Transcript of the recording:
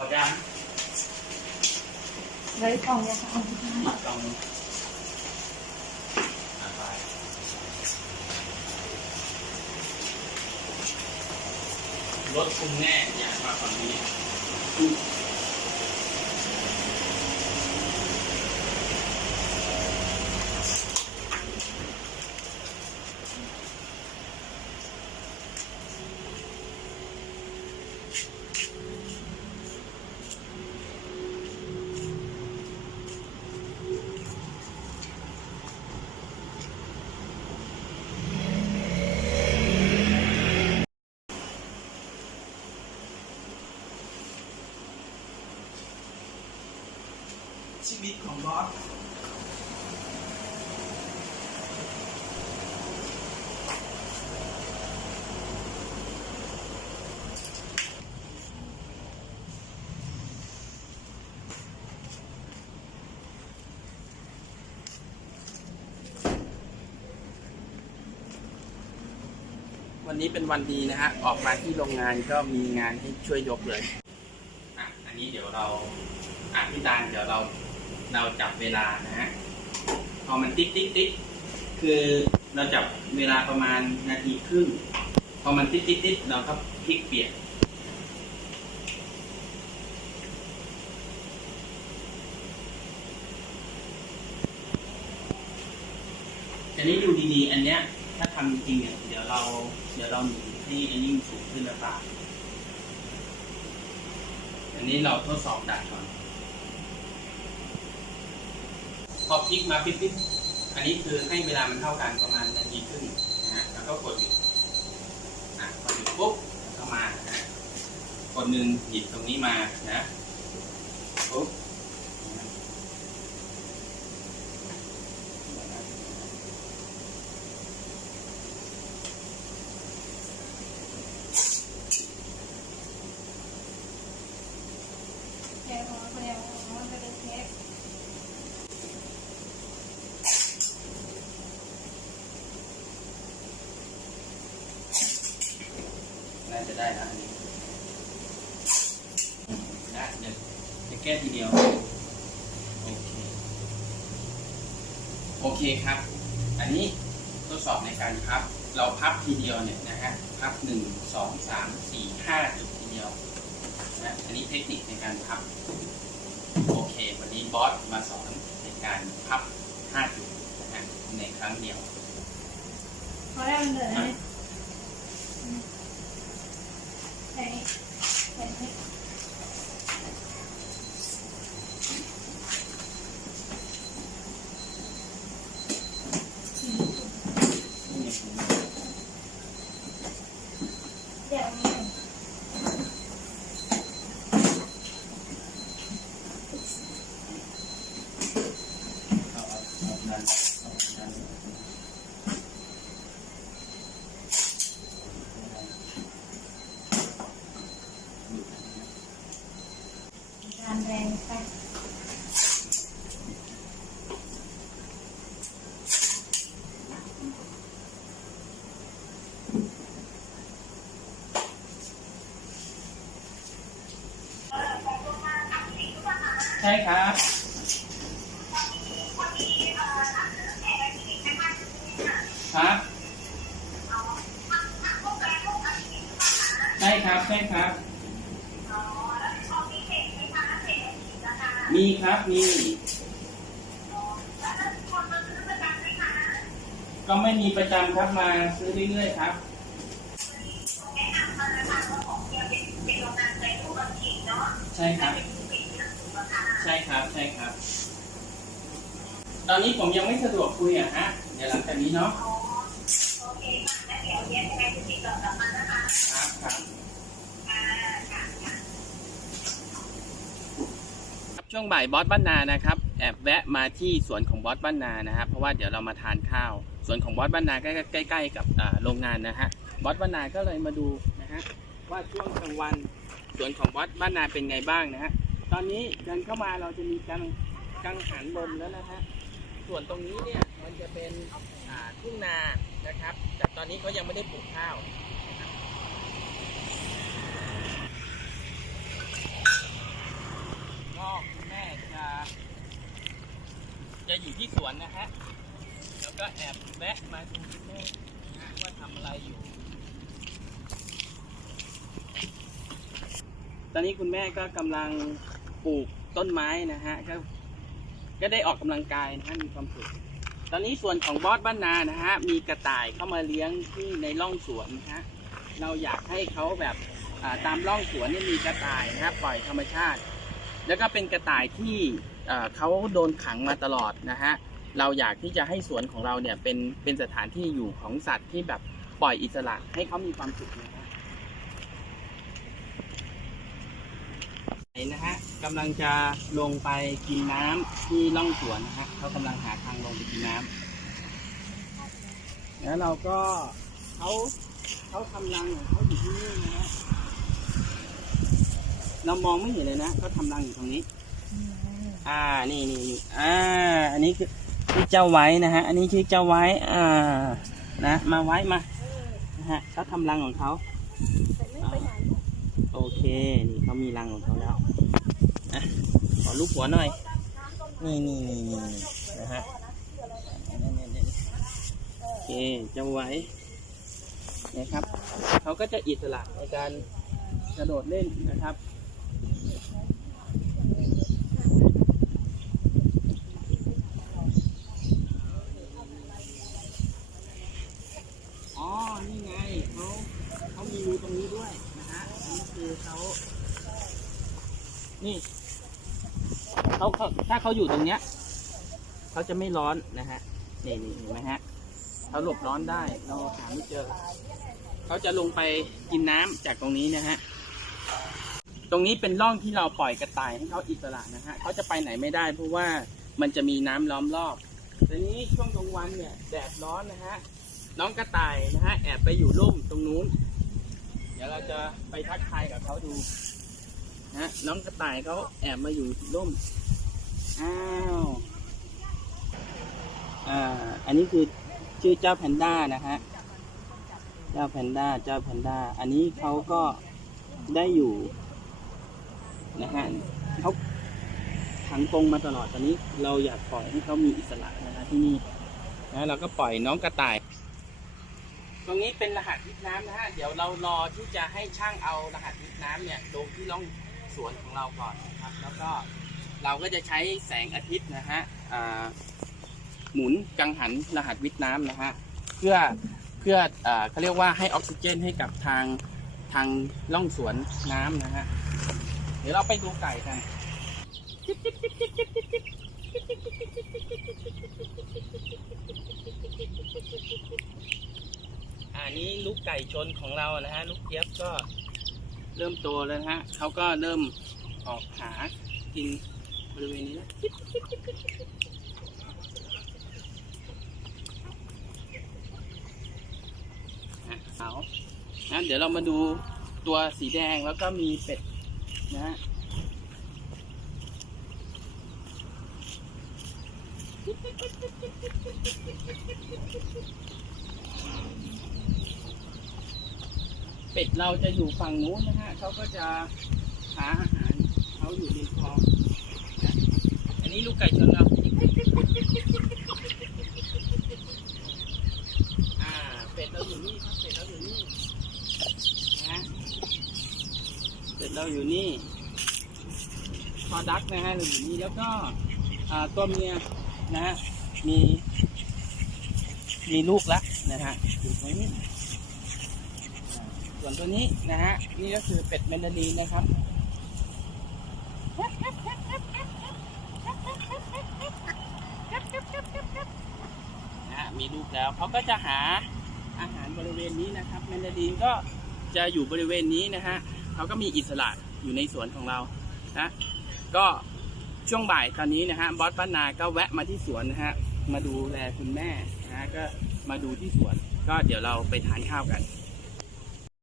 พอยังเลยกล่องเนี่ยค่ะอีกกล่องหนึ่งอะไปรถคุมแน่อยากมาฝั่งนี้ีวิตของบอสวันนี้เป็นวันดีนะฮะ ออกมาที่โรงงานก็มีงานให้ช่วยยกเลย อะ อันนี้เดี๋ยวเรา อะพี่ตาลเดี๋ยวเรา เราจับเวลานะฮะพอมันติ๊กติ๊กติ๊กคือเราจับเวลาประมาณนาทีครึ่งพอมันติ๊กติ๊กติ๊กเราก็พลิกเปลี่ยนอันนี้ดูดีๆ อันเนี้ย ถ้าทำจริงเนี่ยเดี๋ยวเรา เดี๋ยวเราหนุนให้อันนี้มันสูงขึ้นหรือเปล่าอันนี้เราทดสอบดัดก่อน พอพลิกมาพลิกพลิกอันนี้คือให้เวลามันเท่ากันประมาณนาทีครึ่งนะฮะแล้วก็กดหยุดอะกดหยุดปุ๊บเข้ามานะฮะคนหนึ่งหยิบตรงนี้มานะปุ๊บ แกบอกว่าแกบอกว่าจะเป็นเทป น่าจะ ได้แล้วอันนี้ได้เดี๋ยวจะแก้ทีเดียว โอเค โอเคครับ อันนี้ทดสอบในการพับ เราพับทีเดียวเนี่ยนะฮะ พับหนึ่งสองสามสี่ห้าจุดทีเดียวนะอันนี้เทคนิคในการพับ โอเค วันนี้บอสมาสอนในการพับห้าจุดนะฮะในครั้งเดียวเพราะได้มันเหลือนไหนไหนเดี๋ย วนี้ เอาเอาเอาดันเอาดัน การแรงไป ใช่ครับครับใช่ครับใช่ครับมีครับมีก็ไม่มีประจำครับมาซื้อเรื่อยๆครับใช่ครับ ใช่ครับใช่ครับ ตอนนี้ผมยังไม่สะดวกคุยอะฮะ เดี๋ยวหลังจากนี้เนาะครับครับครับช่วงบ่ายบอสบ้านนานะครับแอบแวะมาที่สวนของบอสบ้านนานะครับเพราะว่าเดี๋ยวเรามาทานข้าวสวนของบอสบ้านนาใกล้ใกล้กับโรงงานนะฮะบอสบ้านนาก็เลยมาดูนะฮะว่าช่วงกลางวันสวนของบอสบ้านนาเป็นไงบ้างนะฮะ ตอนนี้เดินเข้ามาเราจะมีกังกังหันบนแล้วนะฮะส่วนตรงนี้เนี่ยมันจะเป็นทุ่งนานะครับ แต่ตอนนี้เขายังไม่ได้ปลูกข้าวก็คุณแม่จะจะอยู่ที่สวนนะฮะแล้วก็แอบแวะมาดูคุณแม่ว่าทำอะไรอยู่ ตอนนี้คุณแม่ก็กำลัง ปลูกต้นไม้นะฮะก็ก็ได้ออกกำลังกายนะฮะมีความสุขตอนนี้ส่วนของบอสบ้านนานะฮะมีกระต่ายเข้ามาเลี้ยงที่ในร่องสวนนะฮะเราอยากให้เขาแบบตามร่องสวนนี่มีกระต่ายนะฮะปล่อยธรรมชาติ แล้วก็เป็นกระต่ายที่เอ่อเขาโดนขังมาตลอดนะฮะเราอยากที่จะให้สวนของเราเนี่ยเป็นเป็นสถานที่อยู่ของสัตว์ที่แบบปล่อยอิสระให้เขามีความสุขนะฮะ นะฮะกำลังจะลงไปกินน้ำที่ร่องสวนนะฮะเขากำลังหาทางลงไปกินน้ำแล้วเราก็เขาเขาทำรังของเขาอยู่ที่นี่นะฮะเรามองไม่เห็นเลยนะเขาทำรังอยู่ตรงนี้ อ่านี่นี่นี่อ่า อันนี้คือคือเจ้าไว้นะฮะ อันนี้ชื่อเจ้าไว้อ่านะ มาไว้มานะฮะเขาทำรังของเขาอ่า โอเค นี่เขามีรังของเขาแล้วอะขอลูกหัวหน่อย นี่นี่นี่นี่นะฮะนี่นี่นี่โอเคจ้าไว้นะครับ เขาก็จะอิสระในการกระโดดเล่นนะครับอ๋อนี่ไงเขาเขามีรูตรงนี้ด้วย คือเขานี่เขาเขาถ้าเขาอยู่ตรงเนี้ยเขาจะไม่ร้อนนะฮะนี่นี่เห็นไหมฮะเขาหลบร้อนได้เราหาไม่เจอเขาจะลงไปกินน้ำจากตรงนี้นะฮะตรงนี้เป็นร่องที่เราปล่อยกระต่ายให้เขาอิสระนะฮะเขาจะไปไหนไม่ได้ เพราะว่ามันจะมีน้ำล้อมรอบทีนี้ช่วงกลางวันเนี่ยแดดร้อนนะฮะน้องกระต่ายนะฮะแอบไปอยู่ร่มตรงนู้น ดี๋ยวเราจะไปทักทายกับเขาดูนะน้องกระต่ายเขาแอบมาอยู่ร่มอ้าวอ่าอันนี้คือชื่อเจ้าแพนด้านะฮะเจ้าแพนด้าเจ้าแพนด้าอันนี้เขาก็ได้อยู่นะฮะเขาขังกรงมาตลอดตอนนี้ เราอยากปล่อยให้เขามีอิสระนะฮะที่นี่นะเราก็ปล่อยน้องกระต่าย ตรงนี้เป็นรหัสวิทน้ำนะฮะ เดี๋ยวเรารอที่จะให้ช่างเอารหัสวิทน้ำเนี่ยลงที่ร่องสวนของเราก่อนนะครับ แล้วก็เราก็จะใช้แสงอาทิตย์นะฮะหมุนกังหันรหัสวิทน้ำนะฮะ เพื่อเพื่ออเขาเรียกว่าให้ออกซิเจนให้กับทางทางร่องสวนน้ำนะฮะ เดี๋ยวเราไปดูไก่กัน อันนี้ลูกไก่ชนของเรานะฮะลูกเจี๊ยบก็เริ่มโตแล้วนะฮะเขาก็เริ่มออกหากินบริเวณนี้แล้วอะเอานะเดี๋ยวเรามาดูตัวสีแดงแล้วก็มีเป็ดนะฮะ เป็ดเราจะอยู่ฝั่งนู้นนะฮะเขาก็จะหาอาหารเขาอยู่ริมคลองนะอันนี้ลูกไก่ชนเราอ่าเป็ดเราอยู่นี่ครับเป็ดเราอยู่นี่นะเป็ดเราอยู่นี่พอดักนะฮะเราอยู่นี่แล้วก็อ่าตัวเมียนะฮะมีมีลูกแล้วนะฮะอยู่ตรงนี้ ส่วนตัวนี้นะฮะนี่ก็คือเป็ดแมนดารีนนะครับนะมีลูกแล้วเขาก็จะหาอาหารบริเวณนี้นะครับแมนดารีนก็จะอยู่บริเวณนี้นะฮะเขาก็มีอิสระอยู่ในสวนของเรานะก็ช่วงบ่ายตอนนี้นะฮะบอสบ้านนาก็แวะมาที่สวนนะฮะมาดูแลคุณแม่นะฮะก็มาดูที่สวน ก็เดี๋ยวเราไปทานข้าวกัน